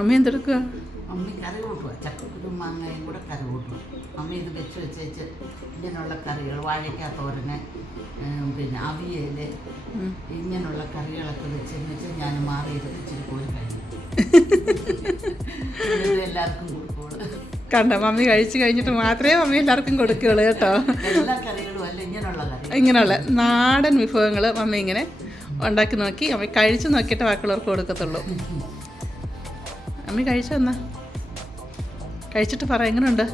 അമ്മ എന്തെടുക്കുക? മമ്മി കറി കൂട്ടുക, ചക്കക്കുരും മാങ്ങയും കൂടെ കറി കൂട്ടുക. മമ്മി ഇത് വെച്ച് വെച്ച് ഇങ്ങനെയുള്ള കറികൾ, വാഴയ്ക്ക തോരന്, പിന്നെ അവിയൽ, ഇങ്ങനെയുള്ള കറികളൊക്കെ വെച്ച് ഞാൻ മാറിയിരുന്ന് ഇച്ചിരി പോയി കഴിഞ്ഞു. എല്ലാവർക്കും കൊടുക്കുള്ളൂ. കണ്ട മമ്മി കഴിച്ചു കഴിഞ്ഞിട്ട് മാത്രമേ മമ്മി എല്ലാവർക്കും കൊടുക്കുകയുള്ളൂ കേട്ടോ. എല്ലാ കറികളും അല്ല, ഇങ്ങനെയുള്ള കറി, ഇങ്ങനെയുള്ള നാടൻ വിഭവങ്ങൾ മമ്മി ഇങ്ങനെ ഉണ്ടാക്കി നോക്കി അമ്മ കഴിച്ചു നോക്കിയിട്ട് ബാക്കിയുള്ളവർക്ക് കൊടുക്കത്തുള്ളൂ. അമ്മി കഴിച്ചു എന്നാ കഴിച്ചിട്ട് പറ എങ്ങനെയുണ്ട്?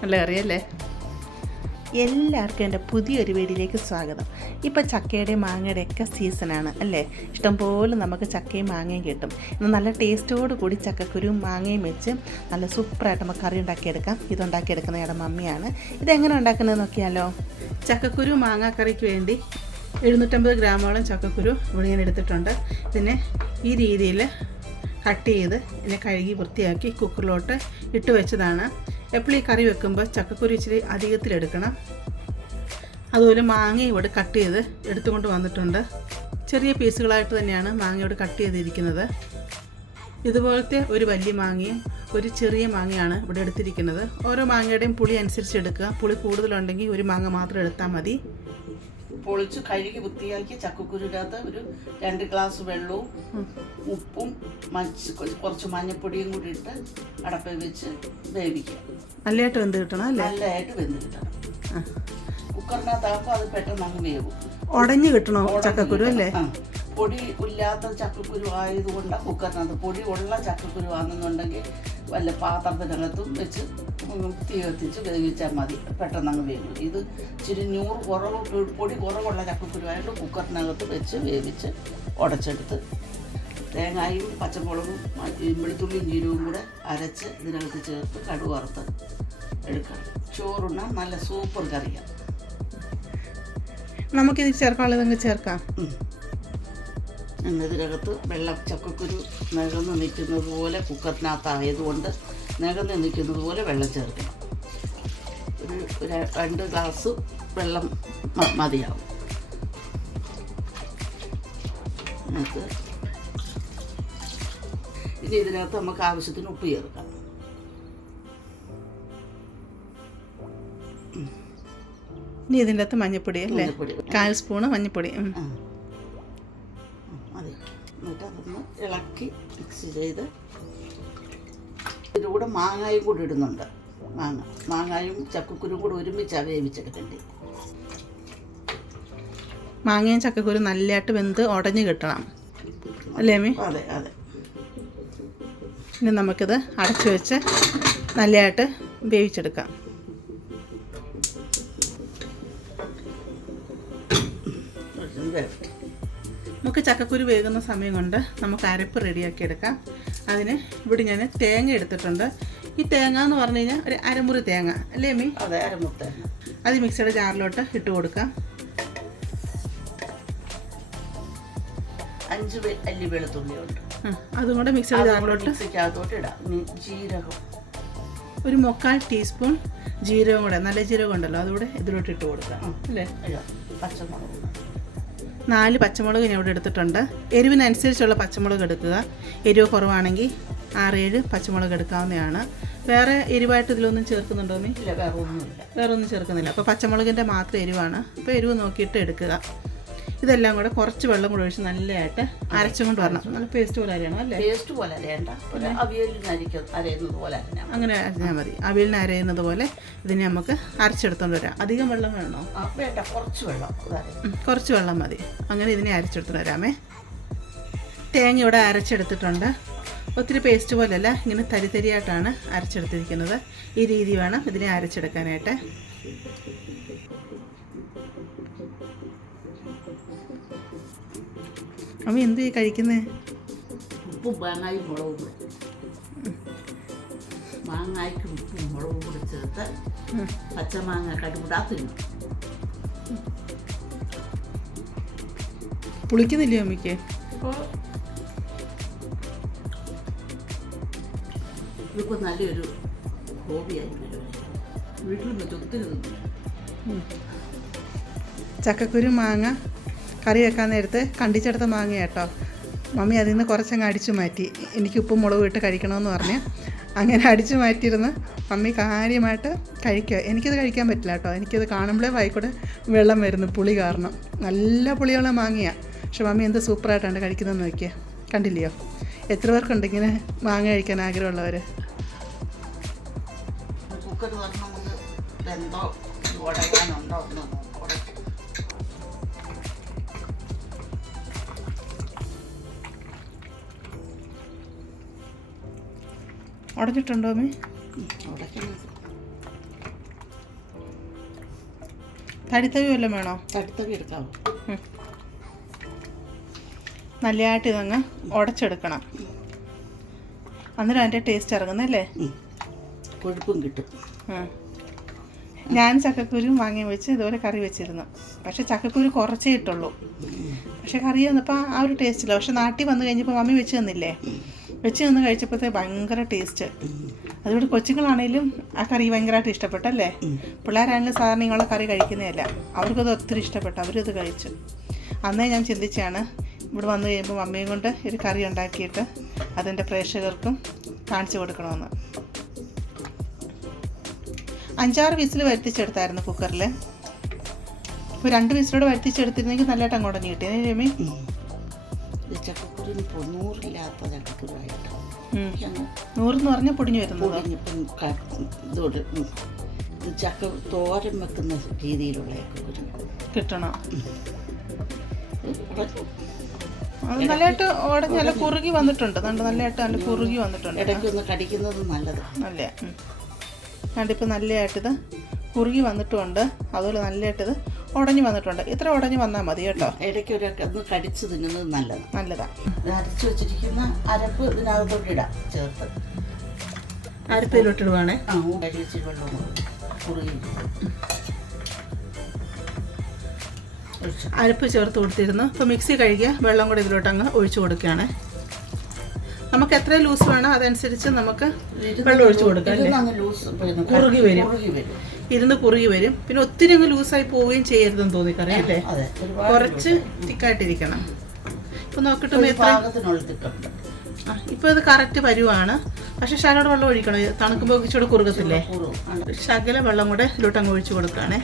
നല്ല കറിയല്ലേ? എല്ലാവർക്കും എൻ്റെ പുതിയൊരു വീഡിയോയിലേക്ക് സ്വാഗതം. ഇപ്പോൾ ചക്കയുടെയും മാങ്ങയുടെയൊക്കെ സീസണാണ് അല്ലേ? ഇഷ്ടംപോലെ നമുക്ക് ചക്കയും മാങ്ങയും കിട്ടും. ഇന്ന് നല്ല ടേസ്റ്റോട് കൂടി ചക്കക്കുരുവും മാങ്ങയും വെച്ച് നല്ല സൂപ്പറായിട്ട് നമുക്ക് കറി ഉണ്ടാക്കിയെടുക്കാം. ഇതുണ്ടാക്കിയെടുക്കുന്ന ഞങ്ങളുടെ മമ്മിയാണ്. ഇതെങ്ങനെ ഉണ്ടാക്കുന്നത് നോക്കിയാലോ? ചക്കക്കുരു മാങ്ങ കറിക്ക് വേണ്ടി 750 ഗ്രാമോളം ചക്കക്കുരു ഇവിടെ ഞാൻ എടുത്തിട്ടുണ്ട്. ഇതിനെ ഈ രീതിയിൽ കട്ട് ചെയ്ത് ഇതിനെ കഴുകി വൃത്തിയാക്കി കുക്കറിലോട്ട് ഇട്ട് വെച്ചതാണ്. എപ്പോഴും ഈ കറി വെക്കുമ്പോൾ ചക്കക്കുരു ഇച്ചിരി അധികത്തിലെടുക്കണം. അതുപോലെ മാങ്ങ ഇവിടെ കട്ട് ചെയ്ത് എടുത്തുകൊണ്ട് വന്നിട്ടുണ്ട്. ചെറിയ പീസുകളായിട്ട് തന്നെയാണ് മാങ്ങയോട് കട്ട് ചെയ്തിരിക്കുന്നത്. ഇതുപോലത്തെ ഒരു വലിയ മാങ്ങയും ഒരു ചെറിയ മാങ്ങയാണ് ഇവിടെ എടുത്തിരിക്കുന്നത്. ഓരോ മാങ്ങയുടെയും പുളി അനുസരിച്ച് എടുക്കുക. പുളി കൂടുതലുണ്ടെങ്കിൽ ഒരു മാങ്ങ മാത്രം എടുത്താൽ മതി. പൊളിച്ച് കഴുകി വൃത്തിയാക്കി ചക്കക്കുരുവിനകത്ത് ഒരു 2 ഗ്ലാസ് വെള്ളവും ഉപ്പും കുറച്ച് മഞ്ഞപ്പൊടിയും കൂടി ഇട്ട് അടപ്പിൽ വെച്ച് വേവിക്കുക. നല്ലതായിട്ട് വെന്ത് കിട്ടണം അല്ലേ? നല്ലതായിട്ട് വെന്ത് കിട്ടണം. കുക്കറിനകത്താകുമ്പോൾ അത് പെട്ടെന്ന് അങ്ങ് വേവും. ഉടഞ്ഞു കിട്ടണോ ചക്കക്കുരു അല്ലേ? പൊടി ഇല്ലാത്ത ചക്കക്കുരു ആയതുകൊണ്ട് കുക്കറിനകത്ത്, പൊടി ഉള്ള ചക്കക്കുരു ആണെന്നുണ്ടെങ്കിൽ വല്ല പാത്രത്തിനകത്തും വെച്ച് തീ കത്തിച്ച് വേവിച്ചാൽ മതി, പെട്ടെന്ന് അങ്ങ് വേവും. ഇത് ഇച്ചിരി പൊടി കുറവുള്ള ചക്കക്കുരു ആയിട്ട് കുക്കറിനകത്ത് വെച്ച് വേവിച്ച് ഉടച്ചെടുത്ത് തേങ്ങയും പച്ചമുളകും വെളുത്തുള്ളിയും ജീരകവും കൂടെ അരച്ച് ഇതിനകത്ത് ചേർത്ത് കടുക് വറുത്ത് എടുക്കാം. ചോറുണ്ണാൻ നല്ല സൂപ്പർ കറിയാണ്. നമുക്കിത് ചേർക്കാനുള്ളതങ്ങ് ചേർക്കാം. ഇതിനകത്ത് വെള്ളം ചക്കക്കുരു നികന്ന് നിൽക്കുന്നത് പോലെ, കുക്കറിനകത്തായതുകൊണ്ട് നികന്ന് നിൽക്കുന്നത് പോലെ വെള്ളം ചേർക്കണം. ഒരു 2 ഗ്ലാസ് വെള്ളം മതിയാവും. ഇനി ഇതിനകത്ത് നമുക്ക് ആവശ്യത്തിന് ഉപ്പ് ചേർക്കാം. ഇനി ഇതിൻ്റെ അകത്ത് മഞ്ഞൾപ്പൊടി അല്ലേ? 1/4 സ്പൂണ് മഞ്ഞൾപ്പൊടി. മതി. എന്നിട്ട് അതൊന്ന് ഇളക്കി മിക്സ് ചെയ്ത് ഇതിൻ്റെ കൂടെ മാങ്ങായും കൂടി ഇടുന്നുണ്ട്. മാങ്ങായും ചക്കക്കുരും കൂടി ഒരുമിച്ചാണ് വേവിച്ചെടുക്കേണ്ടത്. മാങ്ങയും ചക്കക്കുരു നല്ലതായിട്ട് വെന്ത് ഉടഞ്ഞ് കിട്ടണം അല്ലേ അമ്മി? അതെ അതെ. ഇനി നമുക്കിത് അടച്ചു വെച്ച് നല്ലതായിട്ട് വേവിച്ചെടുക്കാം. നമുക്ക് ചക്കക്കുരു വേകുന്ന സമയം കൊണ്ട് നമുക്ക് അരപ്പ് റെഡിയാക്കി എടുക്കാം. അതിന് ഇവിടെ ഞാൻ തേങ്ങ എടുത്തിട്ടുണ്ട്. ഈ തേങ്ങ എന്ന് പറഞ്ഞു കഴിഞ്ഞാൽ ഒരു അരമുറി തേങ്ങ അല്ലേ അമ്മി? അതെ, അരമുറി തേങ്ങ. അത് മിക്സിയുടെ ജാറിലോട്ട് ഇട്ട് കൊടുക്കാം. 5 അല്ലി വെളുത്തുള്ളിയുണ്ട്, അതും കൂടെ മിക്സിയുടെ ജാറിലോട്ട് ഇടാം. ജീരകം ഒരു 1/4 ടീസ്പൂൺ ജീരകം കൂടെ, നല്ല ജീരകം ഉണ്ടല്ലോ, അതുകൂടെ ഇതിലോട്ട് ഇട്ട് കൊടുക്കാം അല്ലേ? പച്ചമുളക് 4 പച്ചമുളക് ഞാൻ ഇവിടെ എടുത്തിട്ടുണ്ട്. എരിവിനനുസരിച്ചുള്ള പച്ചമുളക് എടുക്കുക. എരിവ് കുറവാണെങ്കിൽ 6-7 പച്ചമുളക് എടുക്കാവുന്നതാണ്. വേറെ എരിവായിട്ട് ഇതിലൊന്നും ചേർക്കുന്നുണ്ടോ മീ? ഇല്ല, വേറെ ഒന്നും ചേർക്കുന്നില്ല. അപ്പോൾ പച്ചമുളകിൻ്റെ മാത്രം എരിവാണ്. അപ്പോൾ എരിവ് നോക്കിയിട്ട് എടുക്കുക. ഇതെല്ലാം കൂടെ കുറച്ച് വെള്ളം കൂടെ ഒഴിച്ച് നല്ലതായിട്ട് അരച്ചും കൊണ്ട് വരണം. നല്ല പേസ്റ്റ് പോലെ അരയണം അല്ലേ? പേസ്റ്റ് പോലെ അരയണ്ട, അരയുന്നത് പോലെ അങ്ങനെ അരഞ്ഞാൽ മതി. അവിയലിന് അരയുന്നത് പോലെ ഇതിനെ നമുക്ക് അരച്ചെടുത്തോണ്ട് വരാം. അധികം വെള്ളം വേണോ? വേണ്ട, കുറച്ച് വെള്ളം മതി. അങ്ങനെ ഇതിനെ അരച്ചെടുത്തോണ്ട് വരാമേ. തേങ്ങ ഇവിടെ അരച്ചെടുത്തിട്ടുണ്ട്. ഒത്തിരി പേസ്റ്റ് പോലെയല്ല, ഇങ്ങനെ തരിതരിയായിട്ടാണ് അരച്ചെടുത്തിരിക്കുന്നത്. ഈ രീതി വേണം ഇതിനെ അരച്ചെടുക്കാനായിട്ട്. അമ്മ എന്ത് കഴിക്കുന്നേ? ഉപ്പും മാങ്ങായും മുളകും കൂടെ, മാങ്ങായ്ക്കും ഉപ്പും മുളകും കൂടെ ചേർത്ത് പച്ചമാങ്ങ കടുകൂടാത്തില്ല. പുളിക്കുന്നില്ലേ അമ്മയ്ക്ക്? ഇതിപ്പോൾ നല്ലൊരു ഹോബിയായി വീട്ടിൽ വെച്ച് ഒത്തിരി ചക്കക്കുരു മാങ്ങ കറി വെക്കാൻ നേരത്ത് കണ്ടിച്ചെടുത്ത മാങ്ങ കേട്ടോ. മമ്മി അതിൽ നിന്ന് കുറച്ചങ്ങ് അടിച്ചു മാറ്റി. എനിക്ക് ഉപ്പും മുളകും ഇട്ട് കഴിക്കണമെന്ന് പറഞ്ഞ് അങ്ങനെ അടിച്ചു മാറ്റിയിരുന്ന് മമ്മി കാര്യമായിട്ട് കഴിക്കുക. എനിക്കിത് കഴിക്കാൻ പറ്റില്ല കേട്ടോ. എനിക്കിത് കാണുമ്പോഴേ വായിക്കൂടെ വെള്ളം വരുന്നു പുളി കാരണം. നല്ല പുളിയുള്ള മാങ്ങയാണ്. പക്ഷെ മമ്മി എന്ത് സൂപ്പറായിട്ടാണ് കഴിക്കുന്നതെന്ന് നോക്കിയേ. കണ്ടില്ലയോ? എത്ര പേർക്കുണ്ട് ഇങ്ങനെ മാങ്ങ കഴിക്കാൻ ആഗ്രഹമുള്ളവർ? കുക്കർ എന്തോ ഉടയാനുണ്ടോ ഒന്ന് ഉടഞ്ഞിട്ടുണ്ടോ മമ്മി? ഉടയ്ക്കുന്നത് തടിത്തവി വല്ലതും വേണോ? തടുത്തവി എടുക്കാവോ? നല്ലതായിട്ട് ഇതങ്ങ് ഉടച്ചെടുക്കണം. അന്നേരം അതിൻ്റെ ടേസ്റ്റ് ഇറങ്ങുന്നല്ലേ? കൊഴുപ്പും കിട്ടും. ഞാൻ ചക്കക്കുരു മാങ്ങ വെച്ച് ഇതുപോലെ കറി വെച്ചിരുന്നു. പക്ഷെ ചക്കക്കുരു കുറച്ചേ ഇട്ടുള്ളൂ. പക്ഷെ കറി വന്നപ്പോൾ ആ ഒരു ടേസ്റ്റില്ല. പക്ഷെ നാട്ടിൽ വന്നു കഴിഞ്ഞപ്പോൾ മമ്മി വെച്ച് തന്നില്ലേ, വെച്ച് നിന്ന് കഴിച്ചപ്പോഴത്തെ ഭയങ്കര ടേസ്റ്റ്. അതുകൊണ്ട് കൊച്ചുങ്ങളാണേലും ആ കറി ഭയങ്കരമായിട്ട് ഇഷ്ടപ്പെട്ടല്ലേ. പിള്ളേരാണെങ്കിലും സാധാരണ ഇങ്ങനെയുള്ള കറി കഴിക്കുന്നതല്ല. അവർക്കത് ഒത്തിരി ഇഷ്ടപ്പെട്ടു, അവരത് കഴിച്ചു. അന്നേ ഞാൻ ചിന്തിച്ചാണ് ഇവിടെ വന്നു കഴിയുമ്പോൾ മമ്മിയും കൊണ്ട് ഒരു കറി ഉണ്ടാക്കിയിട്ട് അതെൻ്റെ പ്രേക്ഷകർക്കും കാണിച്ചു കൊടുക്കണമെന്ന്. 5-6 വിസിൽ വരുത്തിച്ചെടുത്തായിരുന്നു കുക്കറിൽ. ഇപ്പോൾ 2 വിസിലോടെ വരുത്തിച്ചെടുത്തിരുന്നെങ്കിൽ നല്ലതായിട്ട് അങ്ങോട്ട് കിട്ടിയേ രമി. ചക്കക്കുരു 100 ചക്കക്കുരുവായിട്ട് 100 എന്ന് പറഞ്ഞാൽ പൊടിഞ്ഞു വരുന്നത്. ചക്ക തോരൻ വെക്കുന്ന രീതിയിലുള്ള ചക്കക്കുരു കിട്ടണം. അത് നല്ലതായിട്ട് ഉടഞ്ഞ് നല്ല കുറുകി വന്നിട്ടുണ്ട്. നല്ലതായിട്ട് നല്ല കുറുകി വന്നിട്ടുണ്ട്. ഇടയ്ക്ക് ഒന്ന് കടിക്കുന്നത് നല്ലത്. നല്ല കണ്ടിപ്പോൾ നല്ലതായിട്ടിത് കുറുകി വന്നിട്ടുമുണ്ട്. അതുപോലെ നല്ലതായിട്ടിത് ഉടഞ്ഞു വന്നിട്ടുണ്ട്. ഇത്ര ഉടഞ്ഞു വന്നാൽ മതി കേട്ടോ. ഇടയ്ക്ക് ഒന്ന് കടിച്ച് തിന്നുന്നത് നല്ലതാണ്. അരച്ച് വെച്ചിരിക്കുന്ന അരപ്പ് ഇതിനകത്തോട്ട് ഇടാം ചേർത്ത്. അരപ്പയിലോട്ടിടുവാണേ. അരിച്ച് വെള്ളം കുറുകി അരപ്പ് ചേർത്ത് കൊടുത്തിരുന്നു. ഇപ്പോൾ മിക്സി കഴുകിയ വെള്ളം കൂടെ ഇതിലോട്ട് അങ്ങ് ഒഴിച്ചു കൊടുക്കുകയാണ്. നമുക്ക് എത്ര ലൂസ് വേണോ അതനുസരിച്ച് നമുക്ക് വെള്ളം ഒഴിച്ചു കൊടുക്കാം. കുറുകി വരും, ഇരുന്ന് കുറുകി വരും. പിന്നെ ഒത്തിരി അങ്ങ് ലൂസായി പോവുകയും ചെയ്യരുതെന്ന് തോന്നിക്കറിയാം അല്ലേ? കുറച്ച് തിക്കായിട്ടിരിക്കണം. ഇപ്പം നോക്കിയിട്ട് ഇപ്പോൾ ഇത് കറക്റ്റ് പരുവാണ്. പക്ഷെ ശകലം വെള്ളം ഒഴിക്കണം. തണുക്കുമ്പോൾ ഇച്ചിരി കുറുകത്തില്ലേ? ശകല വെള്ളം കൂടെ ഇതിലോട്ട് അങ്ങ് ഒഴിച്ചു കൊടുക്കുകയാണേ.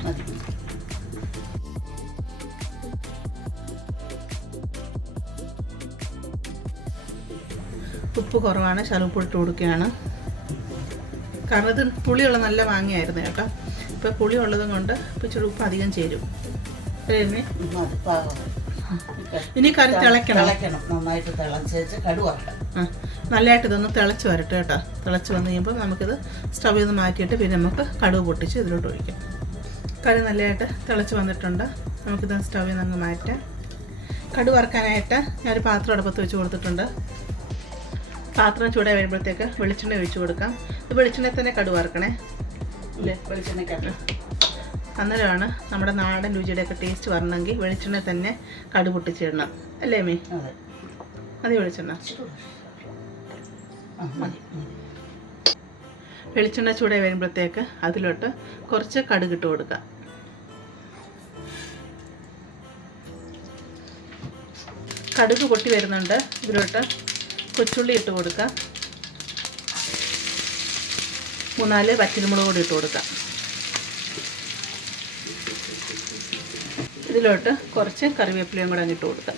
ഉപ്പ് കുറവാണ്, ശകലം ഇട്ട് കൊടുക്കുകയാണ്. കാരണം ഇത് പുളിയുള്ള നല്ല മാങ്ങയായിരുന്നു കേട്ടോ. ഇപ്പോൾ പുളി ഉള്ളതും കൊണ്ട് ഇപ്പോൾ ഇച്ചിരി ഉപ്പ് അധികം ചേരും. ഇനി കറി തിളയ്ക്കണം. നന്നായിട്ട് തിളച്ച് കടുവറക്കണം. നല്ലതായിട്ട് ഇതൊന്ന് തിളച്ച് വരട്ടെ കേട്ടോ. തിളച്ച് വന്നു കഴിയുമ്പോൾ നമുക്കിത് സ്റ്റവിൽ നിന്ന് മാറ്റിയിട്ട് പിന്നെ നമുക്ക് കടുവ് പൊട്ടിച്ച് ഇതിലോട്ട് ഒഴിക്കാം. കറി നല്ലതായിട്ട് തിളച്ച് വന്നിട്ടുണ്ട്. നമുക്കിത് സ്റ്റവിൽ നിന്ന് അങ്ങ് മാറ്റാം. കടുവ് വറക്കാനായിട്ട് ഞാനൊരു പാത്രം അടുപ്പത്ത് വെച്ച് കൊടുത്തിട്ടുണ്ട്. പാത്രം ചൂടായി വരുമ്പോഴത്തേക്ക് വെളിച്ചെണ്ണ ഒഴിച്ചു കൊടുക്കാം. ഇത് വെളിച്ചെണ്ണയിൽ തന്നെ കടുവ് വറക്കണേ അല്ലേ? വെളിച്ചെണ്ണ അന്നേരമാണ് നമ്മുടെ നാടൻ രുചിയുടെയൊക്കെ ടേസ്റ്റ് വരണമെങ്കിൽ വെളിച്ചെണ്ണ തന്നെ കടുക് പൊട്ടിച്ചിടണം അല്ലേ മീ? മതി വെളിച്ചെണ്ണ. വെളിച്ചെണ്ണ ചൂടായി വരുമ്പോഴത്തേക്ക് അതിലോട്ട് കുറച്ച് കടുക് ഇട്ട് കൊടുക്കാം. കടുക് പൊട്ടി വരുന്നുണ്ട്. ഇതിലോട്ട് കൊച്ചുള്ളി ഇട്ട് കൊടുക്കാം. 3-4 പച്ചമുളക് കൂടി ഇട്ട് കൊടുക്കാം. ഇതിലോട്ട് കുറച്ച് കറിവേപ്പിലയും കൂടെ അങ്ങിട്ട് കൊടുക്കാം.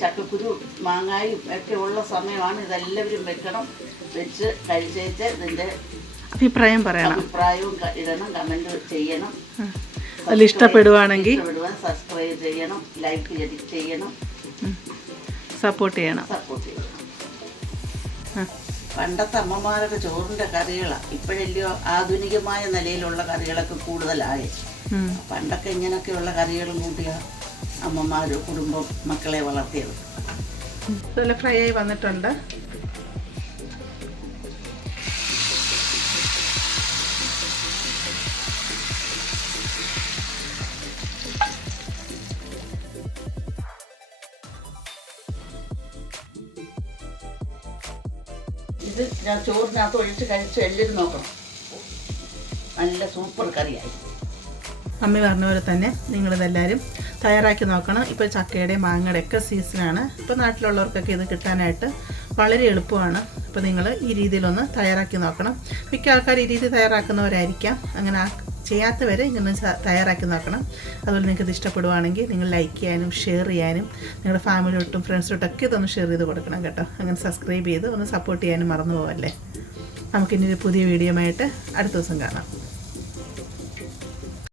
ചക്കക്കുരു മാങ്ങായും ഒക്കെ ഉള്ള സമയമാണ്. ഇതെല്ലാവരും വെക്കണം. വെച്ച് കഴിച്ചേച്ച് ഇതിൻ്റെ അഭിപ്രായം പറയണം. അഭിപ്രായവും ഇടണം, കമൻറ്റ് ചെയ്യണം. അതിൽ ഇഷ്ടപ്പെടുവാണെങ്കിൽ സബ്സ്ക്രൈബ് ചെയ്യണം, ലൈക്ക് ചെയ്യണം, സപ്പോർട്ട് ചെയ്യണം. പണ്ടത്തെ അമ്മമാരൊക്കെ ചോറിൻ്റെ കറികളാണ്. ഇപ്പോഴല്ലയോ ആധുനികമായ നിലയിലുള്ള കറികളൊക്കെ കൂടുതലായി. പണ്ടൊക്കെ ഇങ്ങനെയൊക്കെയുള്ള കറികളും കൂട്ടിയ അമ്മമാർ കുടുംബം മക്കളെ വളർത്തിയത്. നല്ല ഫ്രൈ ആയി വന്നിട്ടുണ്ട്. ഇത് ഞാൻ ചോറിനകത്ത് ഒഴിച്ച് കഴിച്ച് എല്ലാവരും നോക്കണം. നല്ല സൂപ്പർ കറിയായി. അമ്മ പറഞ്ഞ പോലെ തന്നെ നിങ്ങളിതെല്ലാവരും തയ്യാറാക്കി നോക്കണം. ഇപ്പോൾ ചക്കയുടെ മാങ്ങയുടെ ഒക്കെ സീസണാണ്. ഇപ്പോൾ നാട്ടിലുള്ളവർക്കൊക്കെ ഇത് കിട്ടാനായിട്ട് വളരെ എളുപ്പമാണ്. അപ്പോൾ നിങ്ങൾ ഈ രീതിയിലൊന്ന് തയ്യാറാക്കി നോക്കണം. മിക്ക ആൾക്കാർ ഈ രീതി തയ്യാറാക്കുന്നവരായിരിക്കാം. അങ്ങനെ ചെയ്യാത്തവരെ ഇങ്ങനെ തയ്യാറാക്കി നോക്കണം. അതുപോലെ നിങ്ങൾക്ക് ഇത് ഇഷ്ടപ്പെടുവാണെങ്കിൽ നിങ്ങൾ ലൈക്ക് ചെയ്യാനും ഷെയർ ചെയ്യാനും നിങ്ങളുടെ ഫാമിലിയോട്ടും ഫ്രണ്ട്സിലോട്ടൊക്കെ ഇതൊന്ന് ഷെയർ ചെയ്ത് കൊടുക്കണം കേട്ടോ. അങ്ങനെ സബ്സ്ക്രൈബ് ചെയ്ത് ഒന്ന് സപ്പോർട്ട് ചെയ്യാനും മറന്നു പോകല്ലേ. നമുക്കിനി ഒരു പുതിയ വീഡിയോ ആയിട്ട് അടുത്ത ദിവസം കാണാം.